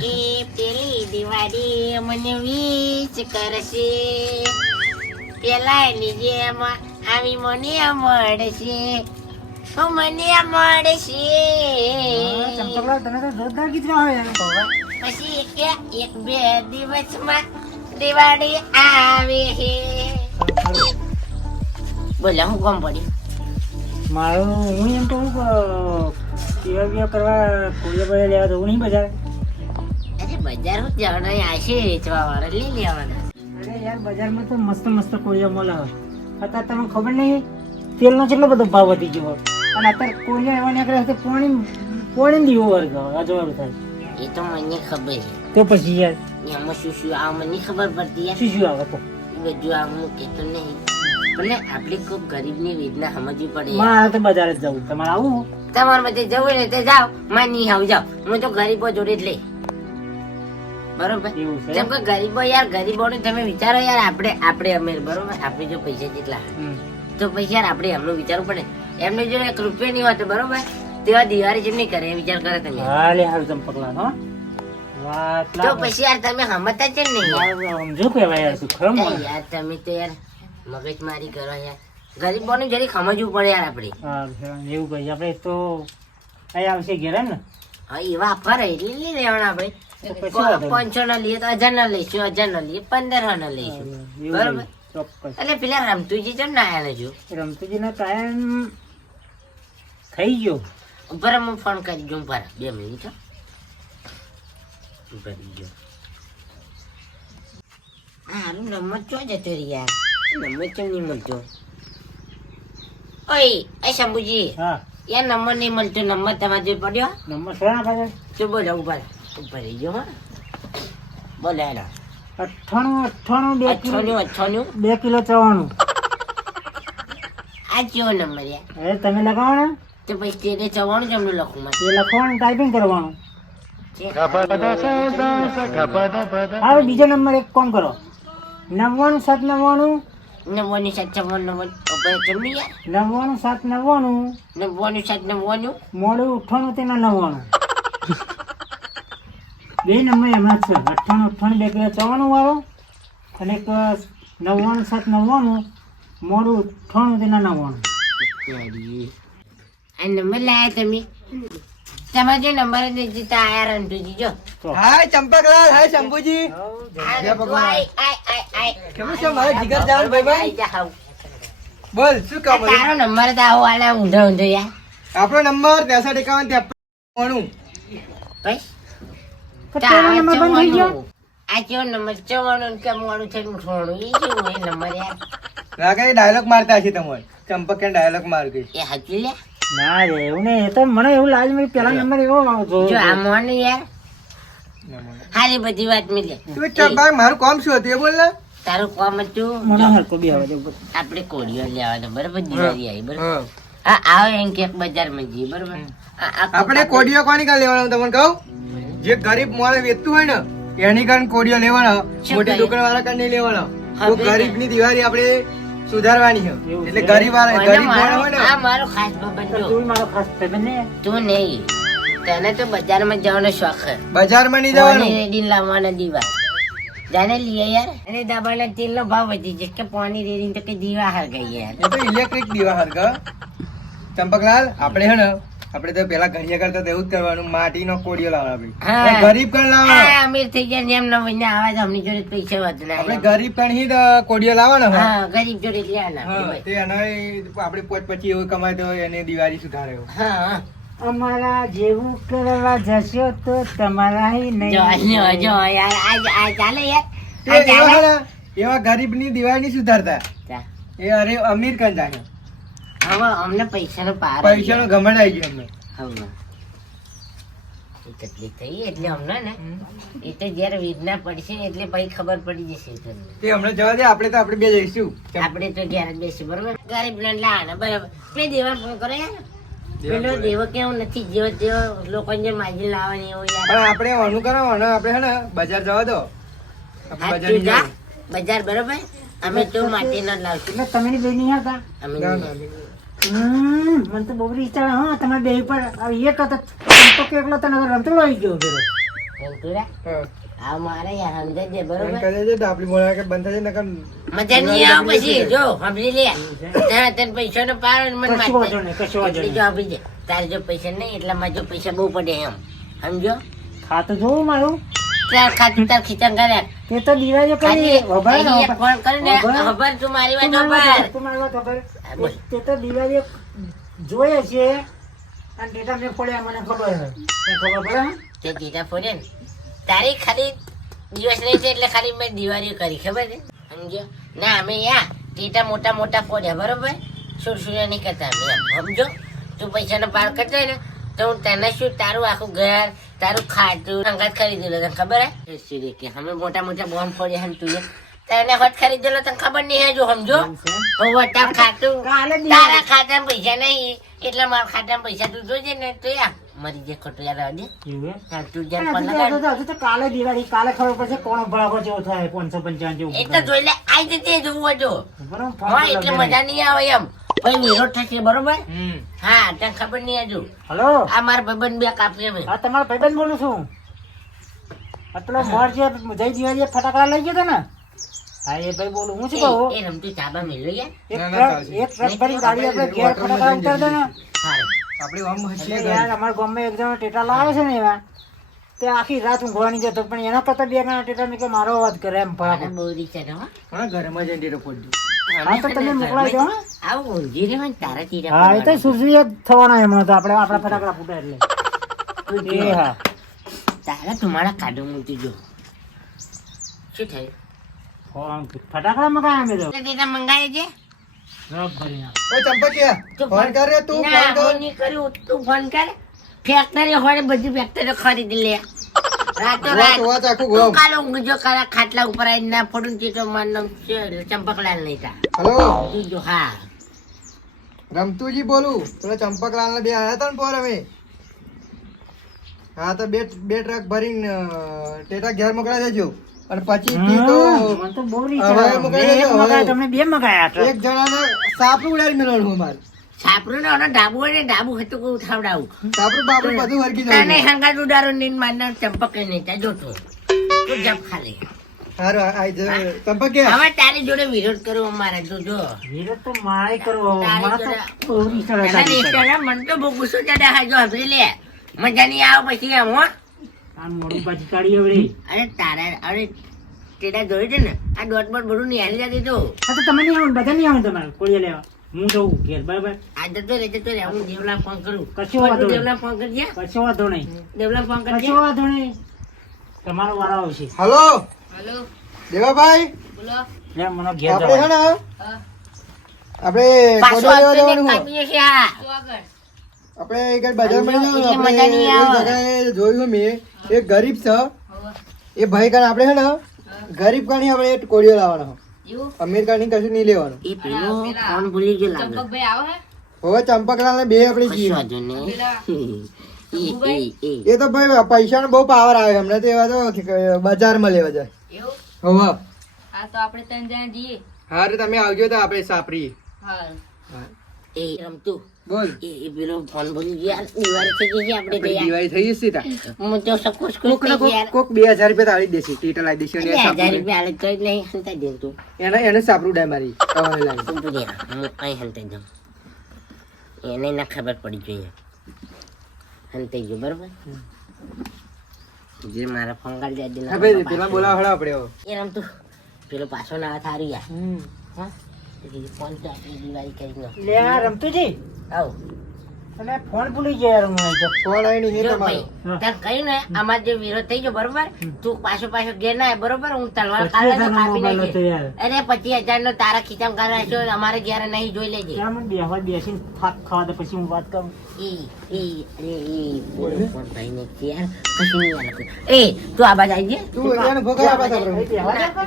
કે પેલી દિવાળી મને વીચ કરશે. પેલાની જેમ આવી મને મળશે. ઓ મને મળશે. તમે તો જોરદાર ગીત ગાવ પછી કે એક બે દિવસમાં દિવાળી આવે છે બોલો હું કોમ પડ્યું મારું હું એમ કહું કે કેવા કરવા કોળિયા બધા લેવા જવું નહીં બજાર બજાર હું જવાનો આશે વેચવા વાળા લઈ લેવાના. અરે યાર બજારમાં તો મસ્ત મસ્ત કોળિયા મળે અત્યારે તમને ખબર નહીં તેલનો કેટલો બધો ભાવ વધી ગયો અને અત્યારે કોળિયા એવા નીકળે છે પોણી પોણી દીવો વર્ગ અજવાળું થાય. એ તો મને ખબર છે. તો પછી યાર એમાં શું શું આ મને ખબર પડતી યાર. શું શું આવે તો? બધું આ હું કહેતો નહીં. પણ આપણે કોઈ ગરીબની વેદના સમજવી પડે મારે તો બજાર જ જવું. તમારે આવું? તમારે બધે જવું ને તે જાઓ. માં નહીં આવ જાઓ. હું તો ગરીબો જોડે જ લઈ. બરોબર. જેમ કે ગરીબો યાર ગરીબોને તમે વિચારો યાર આપણે આપણે અમીર બરોબર? આપણે જો પૈસા જેટલા. તો પછી યાર આપણે એમનું વિચારવું પડે. એમને જો એક રૂપિયો નહીં હોતો બરોબર? તેવા દિવાળી જેમ નહીં કરે વિચાર કરે તમે. હા લે હારું પગલા હો. તો પછી યાર તમે સમજતા છે ને યાર સમજો કહેવાય યાર તું ખરો યાર તમે તો યાર મગજ મારી કરો યાર. ગરીબોને જરી સમજવું પડે યાર આપણે. એવું કહીએ. આપણે તો અહીં આવશે ઘેર ને? હા એવા આપવા એટલે લઈ લેવાના આપણે. પાંચસો ના લઈએ તો હજાર ના લઈશું હજાર ના લઈએ પંદર ના લઈશું. બરોબર? એટલે પેલા રમતુજી કેમ ના ટાઈમ થઈ ગયો. ઉપર હું ફોન કરી દઉં પર બે મિનિટ હો. કરી હારું નંબર ચો જતો યાર. નંબર કેમ નહીં મળતો. ઓય એ શંભુજી. હા. યાર નંબર નહીં મળતો નંબર તમારે જોઈ પડ્યો? નંબર પાસે? શું બોલો ઉપર રહી ગયો હા. બોલો હેલો અઠ્ઠાણું અઠ્ઠાણું બે કિલો. અઠ્ઠાણું બે કિલો ચવાણું. આ કેવો નંબર યાર હવે તમે લગાવો તો પછી તેને ચવાણું જમનું લખું મારે એ લખવાનું ટાઈપિંગ કરવાનું. છે. હવે બીજો નંબર એક કોમ કરો. નવ્વાણું સાત નવ્વાણું. નવ્વાણું સાત નવ્વાણું. નવ્વાણું સાત નવ્વાણું. નવ્વાણું સાત નવ્વાણું. મોડું ઉઠવાનું તેના નવ્વાણું. બે નંબર એમાં છે અઠ્ઠાણું અઠ્ઠાણું બે કિલો ચવાણું વાળો અને એક નવ્વાણું સાત નવ્વાણું મોડું અઠ્ઠાણું તેના નવ્વાણું. આ નંબર લાયા તમે? તમારે જે નંબર જીતા આયા રંટુજી જો. હાય ચંપકલાલ હાય શંભુજી. આ આય, આય, આય, આય. છે? મારો જીગર જાન ભાઈ આઈ બોલ શું કામ તારો નંબર તો આવો આલે ઊંધો ઊંધો યાર. આપણો નંબર ત્યાં એકાવન ત્રેપન તો બંધ થઈ ગયો આ કેવો નંબર ચવાણું કે મોડું છે ઉઠવાનું. એ કેવું એ નંબર યાર લાગે ડાયલોગ મારતા છે તમારે? ચંપક કે ડાયલોગ માર ગઈ એ હાચું લે? ના રે એવું નહીં. એ તો મને એવું લાગે મેં પેલા નંબર એવો જો આ મોન યાર. હારી બધી વાત મિલે. તું ચંપક મારું કામ શું હતું એ બોલ ને. તારું કામ હતું? મને હરકો બી આવે આપણે કોળીઓ લેવાનો બરોબર દિવાળી આવી બરોબર? હા. આવે એમ કે બજારમાં જઈએ બરોબર? આપણે કોડિયો કોની કાન લેવાનું તમને કહું? જે ગરીબ મોણે વેચતું હોય ને એની કાન કોડિયો લેવાનો મોટી દુકાન વાળા કાન નહીં લેવાનો. તો ગરીબની. દિવાળી આપણે સુધારવાની છે. એટલે ગરીબ વાળા ગરીબ હોય આ મારો ખાસ તો બંધો તું મારો ખાસ ભાઈબંધ ને તું નહીં. તને તો બજારમાં જવાનો શોખ છે. બજારમાં નહીં જવાનું. રેડી લાવવાના દીવા. જાને લીએ યાર. અને દબાણ તેલ નો ભાવ વધી જશે કે પાણી રેડી તો કે દીવા હાર ગઈ યાર. એ તો ઇલેક્ટ્રિક દીવા હરગ ચંપકલાલ આપણે હે ને આપણે તો પેલા ઘડિયા કરતા તો એવું જ કરવાનું માટીનો કોડિયો લાવવાનો. આપણે. ગરીબ કણ લાવવાનો અમીર થઈ ગયા જેમ નો મહિના આવે તો અમની જોડે પૈસા વધુ ના આપણે ગરીબ કણ હી કોડિયો લાવવાનો હા ગરીબ જોડે લેવાના તે એનો આપણે પોચ પછી એવું કમાય તો એને દિવાળી સુધારે હા હા. અમારા જેવું કરવા જશો તો તમારા નહીં. જો જો યાર આ આ ચાલે યાર. એવા ગરીબની દિવાળી સુધારતા. એ અરે અમીર કણ જાણે. હવે અમને પૈસાનો પાર પૈસાનો ઘમંડ આવી ગયો અમને. હવે. તકલીફ થઈ એટલે અમને ને? એ તો જયારે વેદના પડશે ને એટલે પછી ખબર પડી જશે તમને. તે હમણાં જવા દે આપણે તો આપણે બે જઈશું. આપણે તો ઘેર જ બેસીશું બરોબર? ગરીબ ને લાવવાના બરાબર. દેવાને ફોન કરે યાર પેલો દેવો કેવું નથી જેવો તેવો લોકોને જે માજી લાવવાની એવો યાર. પણ આપણે ઓનું કરવાનું આપણે હે ને બજાર જવા દો. બજાર બરોબર? અમે તો માટી ન લાવશું. એટલે તમે બેની હતા? અમે ના, નહીં. ના, હમ, મને તો બહુ વિચાર હા તમે બે પર આ એક હતો. તો કે એકલો તને રમતો આવી ગયો બેરો આ મારે યાર સમજાય બરોબર? કરે છે તો આપણી કે બંધ થાય નકર મજા નહીં આવે પછી. જો સમજી લે. હા તને પૈસાનો પાર મને કશું વાંધો નહીં, કશું વાંધો એટલી જો આપી દે. તારે જો પૈસા નહીં એટલા મારે જો પૈસા બહુ પડે એમ. સમજો ખાતું જોવું મારું. તાર ખાતું તાર ખીચન કરે. તે તો દિવાળીઓ કરી વભાર ફોન કરીને ખબર તું મારી વાત તું મારી વાત ખબર તું મારી વાત ખબર. તે તો દિવાળીઓ જોઈએ છે. અને ડેટા મેં ખોલ્યા મને ખબર છે ખબર પડે? તે દીધા ફોને ને. તારી ખાલી દિવસ રહી છે એટલે ખાલી મેં દિવાળીઓ કરી ખબર છે? સમજો ના અમે યા ટીટા મોટા મોટા ફોડ્યા બરોબર? સુરસુર્યા નહીં કરતા સમજો તું પૈસાનો પાર કરતો ને તો હું તને શું તારું આખું ઘર તારું ખાતું અંગાત ખરીદેલો તને ખબર હે? કે અમે મોટા મોટા બોમ્બ ફોડી હમ તું તને હોત ખરીદેલો તને ખબર નહીં હે જો સમજો? હું વટા ખાતું તારા ખાતામાં પૈસા નહીં. એટલે મારા ખાતામાં પૈસા તું જોજે ને તો યા મરી જાય ખોટું યાર? તાર તું જેમ પણ તો- તો- કાલે દિવાળી કાલે ખબર પડશે કોણ ભડાકો જેવો થાય પાંચસો પંચાવન જેવું એ તો જોઈ લે આઈ જતે જોવું જો. હા એટલે મજા નહીં આવે એમ. પછી વિરોધ થશે બરોબર? હા તને ખબર નહીં હજુ. હલો? આ મારા ભાઈબંધ બે કાપી અમે આ તમારો ભાઈબંધ બોલું છું. આ મોર જે જઈ દિવાળીએ ફટાકડા લઈ ગયો ને? હા એ ભાઈ બોલું હું શું કહું? એ રમતું ચાબા મેળવી યાર એક ના, ના, ટ્રક ચાલશે. એક ટ્રક ભરી ગાડી આપણે ઘેર ફટાકડા ઉતાર દો ને. આપણે આમ હસીએ યાર અમારા ગામમાં એક જણો ટેટા લાવે છે ને એવા. તે આખી રાત ઊંઘવાની જતો પણ એના કરતા બે ગણા ટેટા મેં કે મારો અવાજ કરે એમ ફટાકડા બહુ રીચા હો. ઘરમાં જઈને ટેટો ફોડી હા તો તમે મોકલાવી દો આવું ઊંઘી રહેવાય ને તારા તીરા હા એ તો પડવાના. જ થવાના એમનો તો આપણે આપણા ફટાકડા ફૂટે એટલે. એ હા. તારા તમારા કાઢો મૂકી જો શું થયું? ફોન- ફટાકડા મગાયા અમે તો? તે તીરા છે રબ ભરી નાખ. ઓય ચંપકિયા તું ફોન તું ફોન કર. હું નહીં કરું. તું ફોન કર. ફેક્ટરી હોય બધી ફેક્ટરી ખરીદી લે. ખાટલા ઉપર આવીને ચંપકલાલ નહીં તા હલો? જો હા. રમતુજી બોલું. પેલા ચંપકલાલ ને બે આયા તા ને પોર અમે. હા તો બે બે ટ્રક ભરીને ટેટા ઘેર મોકલા દેજો. અને પછી તી તો મને તો બહુ રીચ હવે. એક દેજો, હવે. મગાયા, તમને બે મગાયા. એક જણાને સાપ ઉડાડી મેળવવાનું અમારે. છાપરું ને ઓનો ડાબુ હોય ડાબુ હતું કે ઉઠાવડાવું. સાપરું બાપરું બધું હરકી તને જવાનું હંગાત નીન મારનાર ચંપક નહીં તા જોતું તું જપ ખાલી. હારું આઈ જ ચંપકિયા હવે તારી જોડે વિરોધ કરવો અમારે તું જો. વિરોધ તો મારે કરવો. તારી તો જોડે- બહુ તારી તો ગુસ્સો ચડે હા જો હબરી લે. મજા નહીં આવો પછી એમ હો. આમ પાછી કાઢી. અરે તારા અરે તેડા જોયું છે ને આ દોટ બોટ બધું નિહાલી જતી તો. હા તો તમે નહીં આવો બધા નહીં આવો તમારે કોળિયા લેવા. હું જઉં ઘેર બરાબર? આ જતો રે જતો રે હું દેવલા ફોન કરું. કશું વાંધો દેવલા ફોન કરજે કશું વાંધો નહીં. દેવલા ફોન કરજે. કશું વાંધો નહીં. તમારો વારો આવશે. હલો? હેલો. દેવાભાઈ? બોલો. લે મને ઘેર આપણે હે આપણે કોડો લેવા જવાનું છે. કાપીએ છે આ આપણે એક બજારમાં જવાનું મજા આપણે આવે. જોયું મેં. એક ગરીબ છે. એ ભાઈ કાન આપણે છે ને? ગરીબ કાની આપણે કોળીઓ લાવવાનો. અમીર કાની કશું નહીં લેવાનું. એ પેલો ફોન ભૂલી ગયો લાગે. હવે ચંપકલાલ ને બે આપણે વાંધો એ તો ભાઈ પૈસા નો બહુ પાવર આવે. હમણાં તો એવા તો બજારમાં લેવા જાય. હવે. હા તો આપણે ત્રણ જણા જઈએ. હારે તમે આવજો તો આપણે સાપરી હા. એ રમતું બોલ. એ એ પેલો ફોન ભૂલી ગયા દિવાળી થઈ ગઈ આપણે દિવાળી થઈ જશે તા હું તો સકોસ કોક ને કોક કોક બે રૂપિયા તાળી દેશે ટીટા લાવી દેશે અને એ હજાર સાપરું રૂપિયા હાલે તોય નહીં હંતા દેવ તું. એને એને સાપરું ડાય મારી હવે લાવી. તું તું હું અહીં હંતાઈ જાઉં એને ના ખબર પડી જોઈએ. હંતાઈ ગયું બરોબર? જે મારા ફોન કાઢી દે દિલા પેલા બોલાવ હળા આપણે એ રમતું પેલો પાછો ના થારી યાર હા? એ ફોન તો આપણે દિવાળી કરી નો લે આ રમતુજી. આવ. અને ફોન ભૂલી ગયા યાર હું ફોન આવી નહીં તમારો. તને કહ્યું ને આમાં જે વિરોધ થઈ ગયો બરોબર? તું પાછો પાછો ઘેર ના બરોબર? હું તલવાર પચીસ કાઢે તો હજારનો કાપી મોબાઈલ નાખીશ. હતો યાર. અરે પચીસ હજાર નો તારા ખીચામાં કાઢવા છો અમારે ઘેર નહીં જોઈ લેજે. બેહવા બેસીને થાક ખાવા દે પછી હું વાત કરું. ઈ ઈ અરે ઈ બોલો. ભાઈ ને યાર કશું યાર એ તું આ બાજુ આવી તું.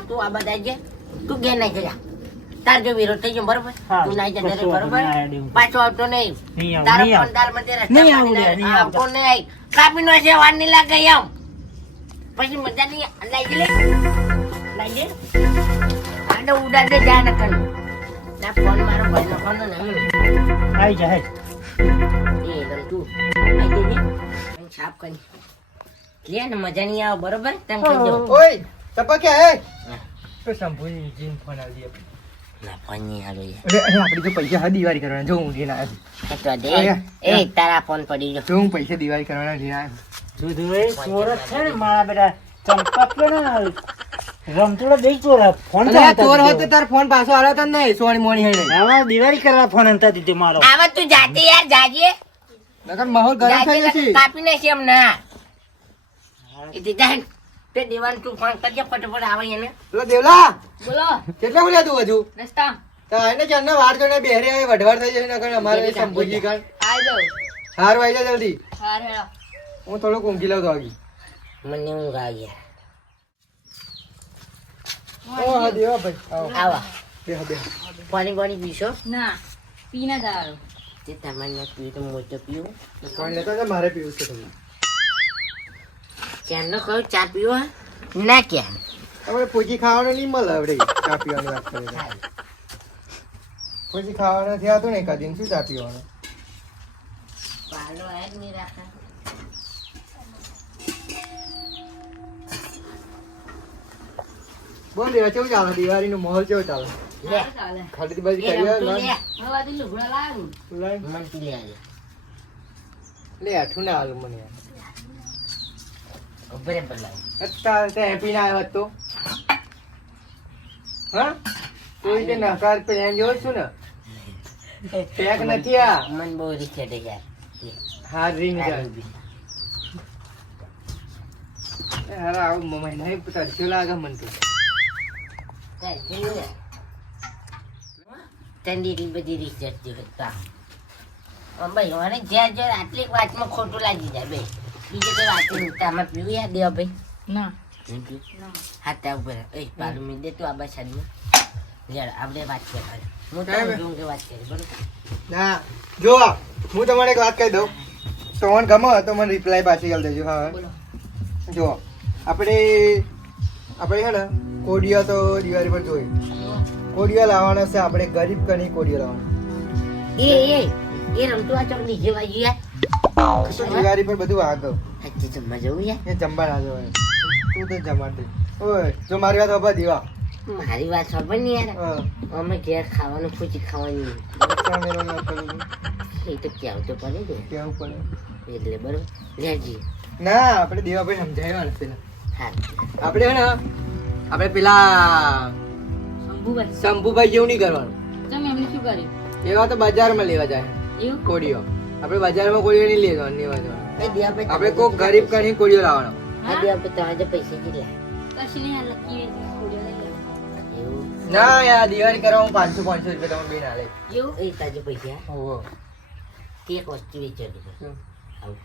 તું આ બાજુ આવી તું ઘેર નહીં જજા તાર જો વિરોધ થઈ ગયો બરોબર? હા, તું નહીં જજે કશો બરોબર. પાછો આવતો નહીં. તારો નહીં આવું. ફોન તાર મને રસ્તા નહીં આવું લે, આવ, ફોન નહીં આવી કાપી નો છે વાર નહીં લાગે આમ. પછી મજા નહીં લાગી લે લાગી આડો ઉડાડે જા ન કર ના ફોન મારો ભાઈ નો ફોન નહીં આવી જા. એ ગમ તું. આઈ જજે. છાપ સાફ કરી. લે ને મજા નહીં આવે બરોબર? તમે કહેજો ઓય ટપક્યા હે. તો શંભુજી જીન ફોન આવી દે ફોન નહીં હાલો અરે અરે આપણે જો પૈસા હા દિવાળી કરવાના જો હું લઈને આવ્યો. હા તો દે. અરે, એ તારા ફોન પડી ગયો. જો હું પૈસા દિવાળી કરવાના લઈને આવ્યો. દૂધભાઈ ચોર જ છે ને મારા બેટા ચંપક કે ને રમતુડો બે ચોર ફોન ચોર હોત તાર ફોન પાછો આલો તો નહીં મોની હઈ હવે દિવાળી કરવા ફોન અંતા દીધો મારો. આવા તું જાતે યાર જાજે. નકર માહોલ ગરમ થઈ જશે કાપી નાખી એમ ના. એ તે દિવાલ તું ફોન કરજે ફટાફટ આવે એને. પેલો દેવલા. બોલો. કેટલા બોલ્યા તું હજુ? રસ્તા તો એને ચાંદના વાર જોઈને બેહરે આવે વઢવાડ થઈ જશે નકર અમારે શંભુજી કાન આવી જાઓ હાર વાઈ જા જલ્દી. હાર હેડો હું થોડુંક ઊંઘી લઉં તો આગી. મને ઊંઘ આવી. યાર ઓ હા દેવા ભાઈ. આવા. બેહો બેહો. પાણી પાણી પીશો? ના પી ના તે તમારે પીવું તો મોટો પીવું. લેતો મારે પીવું છે થોડું ચારનો કહું ચા પીવો? ના ક્યાં હવે પૂજી ખાવાનું નહીં મળે હવે ચા પીવાની વાત કરી પૂજી ખાવાનું નથી આવતું ને કદી શું ચા પીવાનું? પાલો એડ નહીં રાખા બોલ દેવા કેવું ચાલે? દિવાળીનો માહોલ કેવો ચાલે? લે ખરીદી બાજી કરી આઠું ના હાલ મને. યાર. ઉભરે બદલાવ અત્યારે તે હેપી ના આવ્યો તો. હા? તું રીતે નકાર પ્લેન જોઉં છું ને. પેક નથી આ. મન બહુ રીખે યાર. હા રિંગ ઊભી. અરે આવું તરસ્યો લાગે મને તો? બધી રીત જતી હતા ભાઈ મને જ્યાં જ્યાં આટલી વાતમાં ખોટું લાગી જાય બે બીજે વાત નહીં તામાં પીવું યાર દેવા ભાઈ ના હા ત્યાં ઉપર એ પાલું મી દે તું આ બસ લેડ આપણે વાત કરીએ હું તો સાહેબ. ઊંઘી ઊંઘી વાત કરી બરોબર ના જો હું તમારે એક વાત કહી દઉં તમને તો મને રિપ્લાય પાછી કરી દેજો હા જો, આપણે આપણે છે ને, કોડિયા તો દિવાળી પર જોઈ કોડિયા લાવવાના છે આપણે ગરીબ કની કોડિયા લાવવાના એ એ એ રમતું આ ચોક નીચે વાગ્યું યાર દિવાળી પર બધું આગળ હજી જમવા જવું યાર? એ જમવા ના જવાય. તું તો જમાડે ઓય જો મારી વાત બાબા દીવા. મારી વાત ખબર નહીં યાર. અમે ઘેર ખાવાનું પૂછી ખાવાની. એ તો કેવું તો પડે ને. કેવું પડે? એટલે બરોબર. લેજી ના આપણે દેવાભાઈ સમજાવ્યા ને પેલા. હા. આપણે હે ને આપણે પેલા શંભુભાઈ. શંભુભાઈ જેવું નહીં કરવાનું. તમે એમને શું કર્યું? એવા તો બજારમાં લેવા જાય. એવું? કોડીઓ આપણે બજારમાં કોડીઓ નહીં લેવાનું અન્ય ભાઈ આપણે કોક ગરીબ કરીને કોળીઓ લાવવાનો. લેવું. ના યાર દિવાળી કરવા હું પાંચસો પાંચસો રૂપિયા તમને બેન હાલે એવું? એ તાજે પૈસા. ઓહો. તે એક વસ્તુ આવું.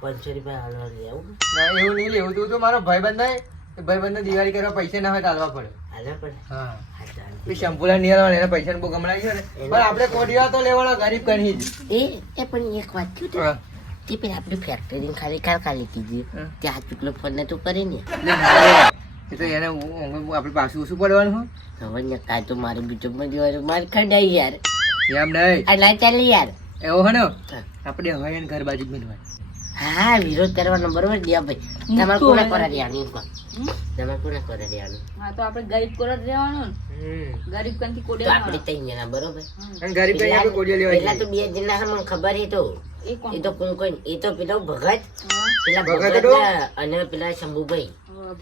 પાંચસો રૂપિયા હાલવા લઈ આવું. ના એવું નહીં લેવું. તું તો મારો ભાઈ થાય ભાઈબંધ દિવાળી કરવા પૈસા ના હોય તો હાલવા પડે. હાલવા પડે. હા. એ એના પૈસા બહુ ગમણાય છે ને. પણ આપણે કોડીઓ તો લેવાના ગરીબ કણી જ. એ એ પણ એક વાત થયું તે. પેલા આપણે ફેક્ટરી ખાલી કાલ ખાલી કીધી. ત્યાં ચૂકલો ફોન નતું કરી ને. એને આપણે પાછું ઓછું પડવાનું હવે ને કાલ તો મારું બીજું બધું માર ખંડાઈ યાર. એમ નહીં. ના ચાલે યાર. એવો હે ને? હા. આપણે હવે ઘર બાજુ જ મિલવાનું હા વિરોધ કરવાનો બરોબર દિયા ભાઈ તમારે કોને કરે રહેવાનું તમારે કોને કરે રહેવાનું હા તો આપણે ગરીબ કોરત રહેવાનું ગરીબ કંથી કોડે આપણે તઈ જણા બરોબર? અને ગરીબ કઈ આપણે કોડે લેવા પેલા તો બે જણા હા મને ખબર એ તો. એ એ તો કોણ કોણ એ તો પેલો ભગત. પેલા ભગત અને પેલા શંભુભાઈ.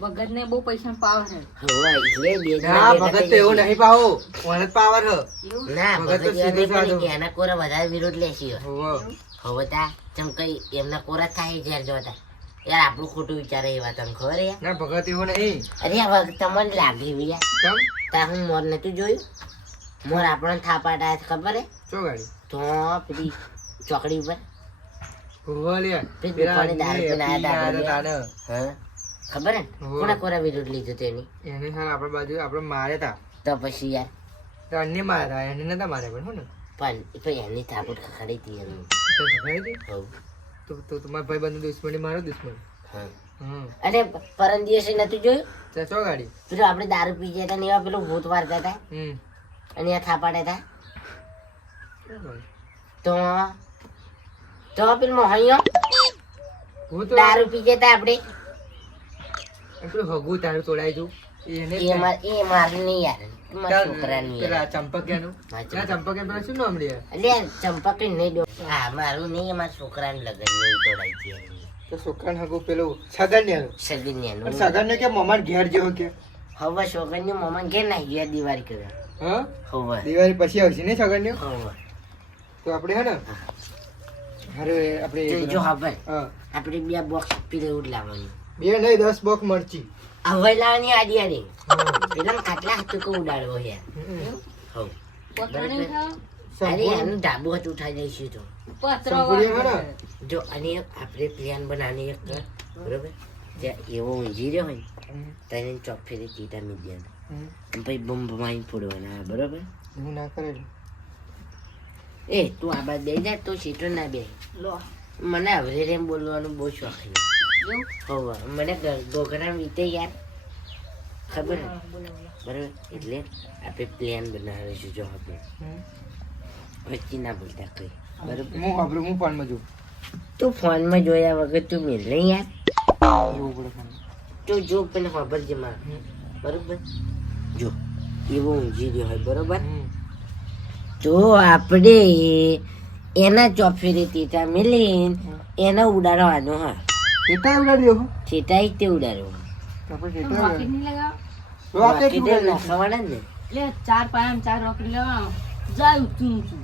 ભગત ને બહુ પૈસા પાવર હે હોય એટલે બે જણા ભગત તો એવો નહીં પાવો. ઓને પાવર હે? ના ભગત તો સીધું સાધું. એના કોરા વધારે વિરોધ લેશી. હોવો. હવે તા ચમ કઈ એમના કોરા થાય જ્યારે જોતા. યાર આપણું ખોટું વિચારે એવા તમને ખબર યાર? ના ભગત એવું નહીં અરે હવે તમને લાગે યાર. કેમ? તા હું મોર નતું જોયું. મોર આપણને થાપાટ આયા ખબર હે ચો ગાડી? તો પેલી ચોકડી ઉપર. તાને. ખબર હે? કોના કોરા વિરોધ લીધો તેની એને? સર આપણા બાજુ આપણે માર્યા તા. તો પછી યાર. અન્ય માર્યા એને નતા માર્યા પણ હો ને? પણ પણ એની થાપટ ખખડી હતી એની. તો ખબર હતી? તો તો તમારા ભાઈ બંધ દુશ્મની મારો દુશ્મન? હા. અરે પરમ દિવસે નતું જોયું? ચો ગાડી? પેલું આપણે દારૂ પી હતા ને એવા પેલું ભૂત વારતા હતા? અને આ થાપાડે હતા? તો તો પેલું મોહણીઓ હું દારૂ પી જતા આપણે? પેલું હગું તારું તોડાય એને એ માર એ મારું નહીં યાર દિવાળી કરવા હા હવે દિવાળી પછી આવશે ને છગન હવે તો આપણે હે ને આપડે આપણે જો હા આપણે બે બોક્સ પીલે લાવવાનું બે નહીં દસ બોક્સ મરચી હવે લાવવાની આડી. આડી પેલા કાટલા હતું કે ઉડાડવો યાર હવ અરે એનું ડાબુ હતું ઉઠાઈ દઈશું તો? જો અને આપણે પ્લાન બનાવી એક બરોબર? ત્યાં એવો ઊંઝી રહ્યો હોય તેને ચોક ફેરી ટીટા મીડિયાનો. હમ. પછી બમ બમાઈ ફોડવાના બરોબર? હું ના કરેલું એ તું આ બાદ બે જા તો સીટો ના બે લો. મને હવે એમ બોલવાનું બહુ શોખ છે? હવે મને ગોગરા વીતે યાર ખબર બરાબર એટલે આપણે પ્લાન બનાવીશું જો આપણે. વચ્ચે ના બોલતા કઈ બરાબર હું આપણું હું ફોનમાં જોઉં તું ફોનમાં જોયા વગર તું મિલ નહીં યાર તો જો પેલો ખબર છે મારે. બરોબર જો એવો ઊંઘી રહ્યો હોય બરોબર. તો આપણે એના ચોફેરી તીટા મિલીને એના ઉડાડવાનો હા કેટલા ઉડાડ્યો હો? તીટા તે ઉડાડવાનો આપણે કેટલા રોકેટ નહીં લગાવો? રોકેટ બાકી ઉડાડ્યો. ને. એટલે ચાર પાયામાં ચાર રોકેટ લેવા જાય ઊંચું ઊંચું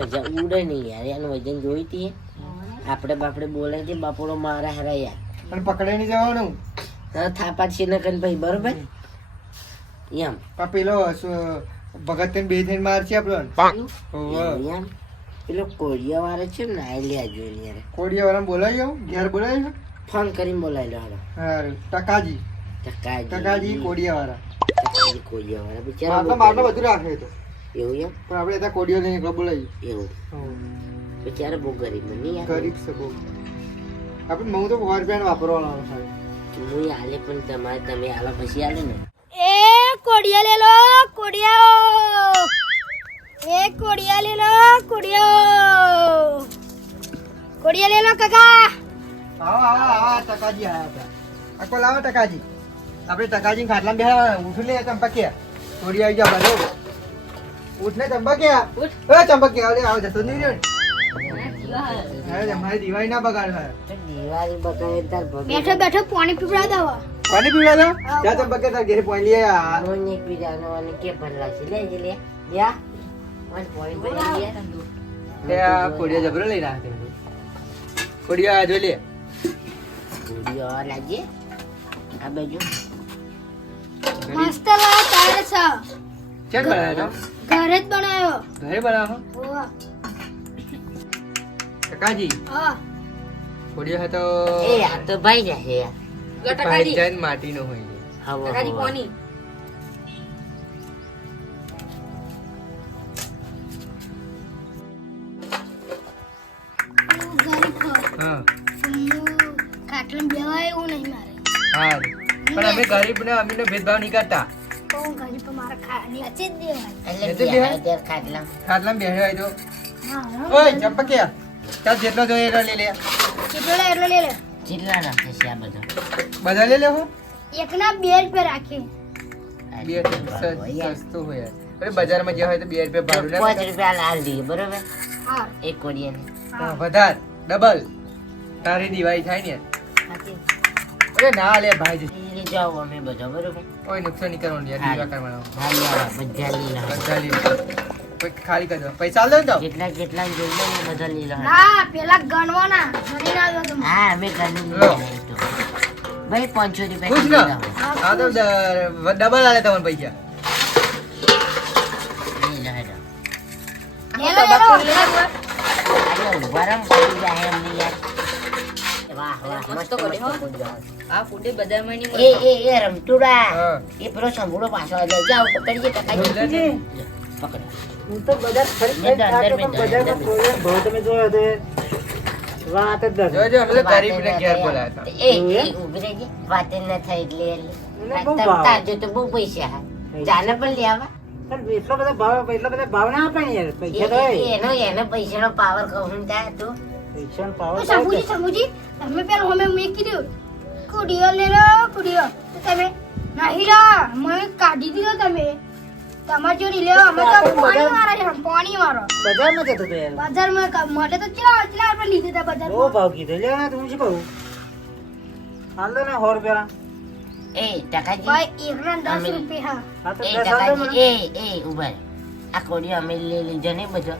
મજા? ઉડે નહીં યાર એનું વજન જોઈ તી આપણે બાપડે બોલે છે બાપડો મારા હારા યાર. પણ પકડાઈ નહીં જવાનું. હા થાપા છે ને કન ભાઈ બરોબર? એમ. પેલો ભગત બે થઈને માર છે આપણને હોવે. એમ. પેલો કોડિયા વાળો છે ને આઈ લે જોઈ યાર. કોડિયા વાળા બોલાવી આવું? ઘેર બોલાવી છે? ફોન કરીને બોલાવી લો હાલો. હારું. ટકાજી. ટકાજી. ટકાજી કોડિયા વાળા ટકાજી કોડિયા વાળા બિચારા માટલો બહુ બધું રાખે તો. એવું એમ? પણ આપણે ત્યાં કોડિયો લઈને એકલો બોલાવી એવું. બિચારા બહુ ગરીબ નહીં યાર. ગરીબ છે બહુ. આપણે હું તો સો પેન વાપરવાનો સાહેબ હું આલે પણ તમારે તમે આલા પછી આલે ને. એ કોડિયા લેલો કોડિયા એ કોડિયા લે લો કોડિયા. કોડિયા લે લો કાકા. આવો આવો આવો ટકાજી આયા હતા. આકો લાવો ટકાજી? આપણે ટકાજી ખાટલા બેહા ઉઠું લે ચંપકિયા. થોડી આવી જા બધો ઉઠ ને ચંપકિયા. ઉઠ. એ ચંપકિયા અરે આવો જતો નહીં રે મારી દિવાળી ના બગાડ દિવાળી બગાડે તાર બેઠો બેઠો પાણી પીવડા દો. પાણી પીવડા દો? જા ચંપકિયા તાર ઘરે પાણી લે અને કે ભરલા છે લે જે લે. યા કોડિયા જબરો લઈ રાખે કોડિયા જો લે. વિડિયો લાગે. આ બાજુ. મસ્ત વાળો તૈયાર છે. ચેક બનાવ્યો ઘરે જ બનાવ્યો. ઘરે બનાવો. ટકાજી. હા. કોડિયા હતો. એ આ તો ભાઈ જશે યાર લો ટકાજી. માટીનો હોય. કોની? દેવાય ને અમીર ને બે નહીં કરતા. ખાટલા હોય. તો? ઓય ચંપકિયા ચાલ જેટલો જોઈએ એટલો લઈ લે. જેટલો લે એટલો લઈ લે. જેટલા રાખે છે આ બધા? બધા લઈ લેવો એકના બે રૂપિયા રાખે. બે. સસ્તું હોય અરે બજારમાં જે હોય તો બે રૂપિયા ભાડું ના પાંચ રૂપિયા લાલ દઈએ બરોબર? હા. એક કોડિયાને. હા, વધાર ડબલ. તારી દિવાળી થાય ને અરે ના લે ભાઈ જાઓ અમે બધા બરોબર? કોઈ નુકસાન નહીં કરવાનું યાર દીવા કરવાનો. હા યાર બધા લીલા. બધા લઈ ખાલી કરજો પૈસા આલ તો. જેટલા જેટલા જોઈ લો બધા લીલા. ના પેલા ગણવાના. ગણી ના દો હા અમે ઘરની લો. ભાઈ રૂપિયા હા તો ડબલ આલે તમને પૈસા. લીલા હેડો. લે લો, અરે ઊભા પડી જાય એમ યાર. વાહ વાહ મસ્ત મસ્ત કર્યો, મસ્ત ફૂડ જાઓ. આ ફૂડે બજારમાં નહીં એ એ એ રમતુડા. એ પેલો સંભળો પાછો આવ્યો. જાઓ પકડીએ ટકાજી. પકડો હું તો બજાર ફરી મેં તો ફરી થાક્યો, અંદર પણ મેં બજારમાં અંદર તમે જોયો તે વાત જ નથી. જોજો અમે તો ઘેર બોલાયા હતા. એ એ ઊભી રહેજે. ન થાય એટલે તો બહુ પૈસા જાને પણ લેવા પણ એટલો બધો ભાવ એટલો બધો ભાવ ના આપે ને યાર. પૈસા તો એનો એનો પૈસાનો પાવર કહું થાય તું. પૈસાનો પાવર શંભુજી શંભુજી તમે પેલા અમે મેં કીધું કુડીઓ લે લો કુડીઓ તો તમે નહીં લો મને કાઢી દીધો તમે. તમારે જો નહીં અમે તો પાણી મારો છે પાણી મારો બજારમાં જતો હતો યાર. બજારમાં ક- તો ચલા ચલા આપણે લીધું હતા બહુ બજારમાં ભાવ કીધો. લે ના તું શું કહું હાલ ને સો રૂપિયા એ ટકાજી ભાઈ એકના દસ અમે- રૂપિયા. હા તો એ દસ હાલ દો ટકાજી મને એ એ ઊભા આ કોડિયો અમે લઈ લીધો નહીં બધો.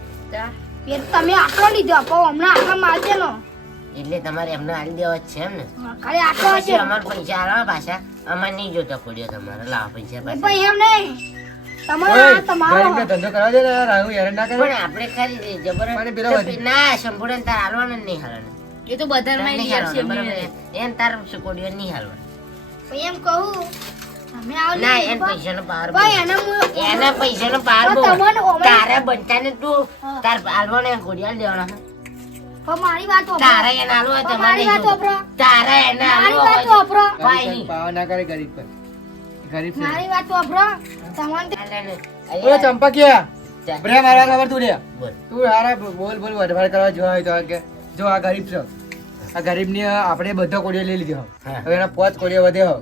એ તમે આટલો લીધો આપો હમણાં આટલા મારજે નો એટલે તમારે એમને આલી દેવા જ છે એમ ને. ખાલી આટલો છે. હશે પૈસા આલવા પાછા. અમારે નહીં જોતો પડ્યો તમારે. લાવ પૈસા પાછા. ભાઈ એમ નહીં. તમારો ઓય, આ તમારો. ગરીબને ધંધો કરવા દે ને યાર, આવું હેરાન ના કરે. પણ આપણે ખરી દે જબર મને પેલો વધી. ના સંપૂર્ણ તાર હાલવાનું જ એ તો તાર બધામાં નહીં હાલવાનું, એમ તાર કોડિયો નહીં હાલવાનું. એમ કહું ના એને બા. પૈસાનો પાવર એને હું એના પૈસાનો પાવર તો બહુ. તમને ઓમે- તારે બનતાને તું. તાર હાલવાનો એ કોડિયો દેવાનો મારી વાત તારે એને હાલવો હોય પણ તમારે મારી વાત તારે એને હાલવો વાત હોય વાપરો. ભાઈ નહીં. પાવા ના કરે ગરીબ પર. ગરીબ મારી વાત વાપરો. તમારે તે- હાલે. ને. ઓય ચંપકિયા બ્રે મારા ખબર તું બોલ. તું હારા બોલ બોલ વઢવાડ કરવા જોવા હોય તો કે જો આ ગરીબ છે. આ ગરીબની આપણે બધા કોડિયો લઈ લીધો. હવે એના પાંચ કોડિયો વધ્યો.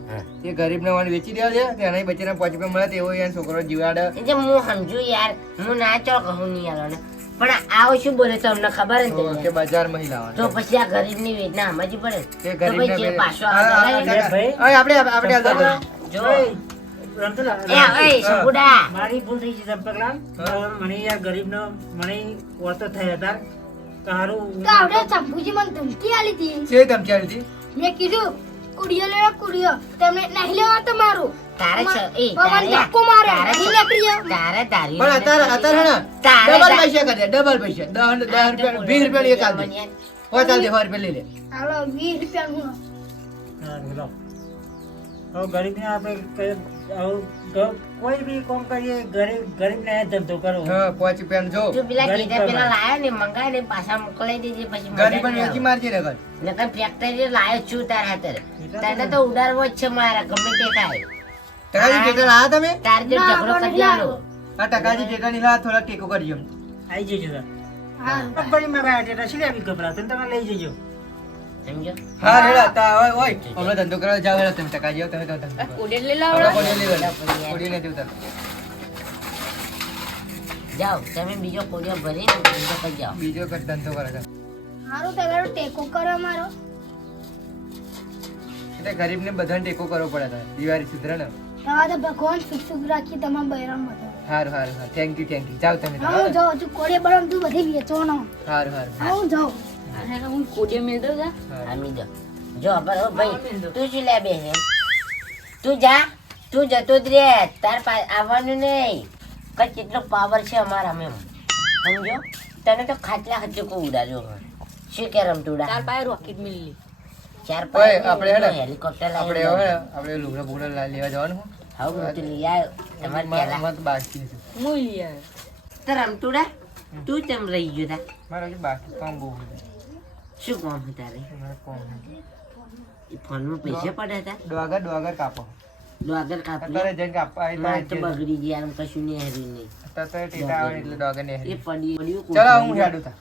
એ ગરીબને વાન વેચી દેવા છે તે એના બચીને પાંચ રૂપિયા મળે તેવો એનો છોકરો જીવાડે. એટલે હું સમજુ યાર હું ના ચો કહું નહીં હાલવાનો પણ આવો શું બોલે તમને ખબર જ કે બજાર મહિલા તો પછી આ ગરીબની વેદના સમજવી પડે. કે ગરીબને પછી ભાઈ. આપણે આપણે આગળ જો. મારી ભૂલ થઈ છે મને યાર ગરીબ નો મને ઓળતો થયા હતા તારું તો આવડે શંભુજી મને ધમકી આલી હતી. છે ધમકી આલી હતી? મેં કીધું કુડીઓ લેવા કુડિયો. તમે નહીં લેવા મારું. તારે છે એ તારે ધક્કો મારે નહીં છે. લેકડી તારે તારી પણ અત્યારે અત્યારે હે તારે ડબલ પૈસા કરી ડબલ પૈસા. દસ દસ રૂપિયા વીસ રૂપિયા એક આલ દે. હો ચાલ દે સો રૂપિયા લઈ લે. હાલો વીસ રૂપિયાનું. હા, બોલો. હવે ગરીબને આપણે કઈ- બી કામ કરીએ ગરીબ ગરીબને ધંધો કરો હા પાંચ રૂપિયા જો. જો પેલા કીધા પેલા. લાયો ને મંગાય ને પાછા મોકલાઈ દેજે પછી ગરીબ મજા વેચી મારજે ને ઘર આવે. નકર ફેક્ટરી લાયો છું તારા હાથે. તો તને તો ઉડારવો જ છે મારા ગમે તે થાય. તારી ટેકા લાયા તમે? તાર જે ઝઘડો કરી આલો આ ટકાજી ટેકા ની લાયા થોડા ટેકો કરજો આઈ જજો હા. પણ મેં આટલા શી લેવી ગભરા તને તમે લઈ જજો. હા રેડા તા ઓય ઓય હમણાં ધંધો કરવા જાવ હેડા તમે ટકાજી આવો તમે તો ધંધો કરો. લઈ લાવો આપણે લઈ લેવાનો. કોડિયો નથી ઉતારતો. જાઓ તમે બીજો કોડિયો ભરીને બીજો કઈ જાઓ. બીજો કઈ ધંધો કરે છે મારું તમારો ટેકો કરો મારો. એટલે ગરીબને બધાને ટેકો કરવો પડે છે દિવાળી સુધરે ને તમારે તો ભગવાન સુખ સુખ રાખી તમામ બૈરામ બધા. સારું સારું સારું થેન્ક યુ થેન્ક યુ જાઓ તમે જાઓ હું જાઉં છું. તું બધી વેચવાનો. સારું સારું હા હું જાઉં. અરે હું કોડિયર મેળ દઉં જા આમી જાઓ જો પર ભાઈ તું શું લે બે તું જા તું જતો જ રે તાર પાસે આવવાનું નહીં. કઈ કેટલો પાવર છે અમારા મેમ સમજો? તને તો ખાટલા હજુ કો ઉડાડ્યો શું કે રમતુડા? તાર પાસે રોકેટ મિલી ચાર પાંચ આપણે હેલિકોપ્ટર આપણે હવે ને, આપણે લુગડા બુગડા લેવા જવાનું હું. હવે હું લઈ આવ્યો તમારે પહેલા. મારે બાકી છે. હું લઈ આવ્યો. તો રમતુડા તું તેમ રહી ગયો તા. મારે બાકી કામ બહુ. શું કામ હતા રે ફોનમાં પૈસા પડ્યા હતા? ડોગર ડોગર કાપો. ડોગર કાપી અત્યારે જઈને કાપા આવી મારે તો બગડી ગયા એમ કશું નહીં હાર્યું નહીં. અત્યારે ટેટા આવે એટલે ડોગર ને એ પડી પડ્યું ચલો હું હેડું તા.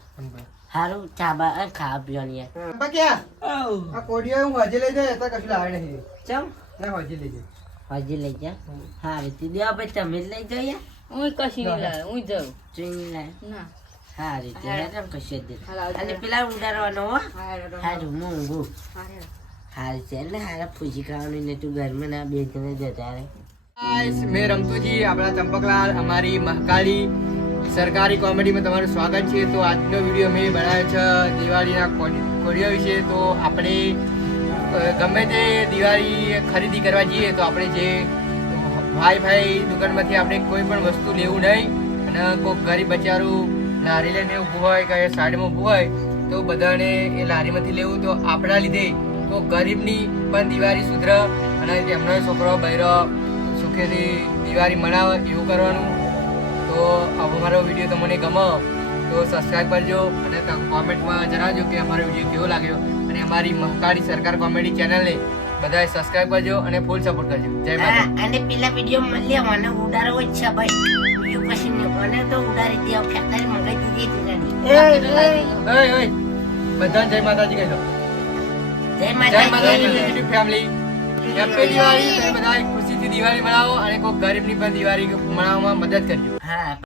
હારું ચાબા ખા પીવાની યાર. બાકી આ કોડિયો હું હજી લઈ જાય તો કશું લાવે નહીં. ચમ? ના હજી લઈ જાય. હજી લઈ જા. હારું તે દેવા પછી તમે જ લઈ જઈએ હું કશી નહીં લાવે હું જાઉં. ચૂઈ લાવે. ના. હારું તે હેરાન કશે દે હાલ. અને પેલા ઉડાડવાનો હો. હા. હારું હું ઊંઘું હા હેડો. હારું ફૂજી ખાવાની ને તું ઘરમાં ના બે જણે જતા રે મેં રમતુજી આપણા ચંપકલાલ અમારી મહાકાળી સરકારી કોમેડીમાં તમારું સ્વાગત છે. તો આજનો વીડિયો મેં બનાવ્યો છે દિવાળીના કોડિયા વિશે. તો આપણે ગમે તે દિવાળી ખરીદી કરવા જઈએ તો આપણે જે વાઈફાઈ ભાઈ દુકાનમાંથી આપણે કોઈ પણ વસ્તુ લેવું નહીં. અને કોઈ ગરીબ બચારું લારી લઈને ઊભું હોય કે સાઈડમાં ઊભું હોય, તો બધાને એ લારીમાંથી લેવું તો આપણા લીધે. તો ગરીબની પણ દિવાળી સુધરે અને એમનો છોકરો બૈરો સુખેથી દિવાળી મનાવે એવું કરવાનું. તો આવો મારો વીડિયો તમને ગમો તો સબસ્ક્રાઈબ કરજો અને કોમેન્ટમાં જણાવજો કે અમારો વીડિયો કેવો લાગ્યો. અને અમારી મહકાળી સરકાર કોમેડી ચેનલને બધાએ સબસ્ક્રાઈબ કરજો અને ફૂલ સપોર્ટ કરજો. જય માતા અને પેલા વીડિયો મળી મને ઉડારો જ છે, ભાઈ. નહીં મને તો દીધી એ, એ. ઓય જય માતાજી કહી દો જય જય માતાજી. માતાજી ફેમિલી. હેપી દિવાળી. તમે બધા ખુશીથી દિવાળી મનાવો અને કોઈ ગરીબની પણ દિવાળી મનાવવામાં મદદ કરજો. હા.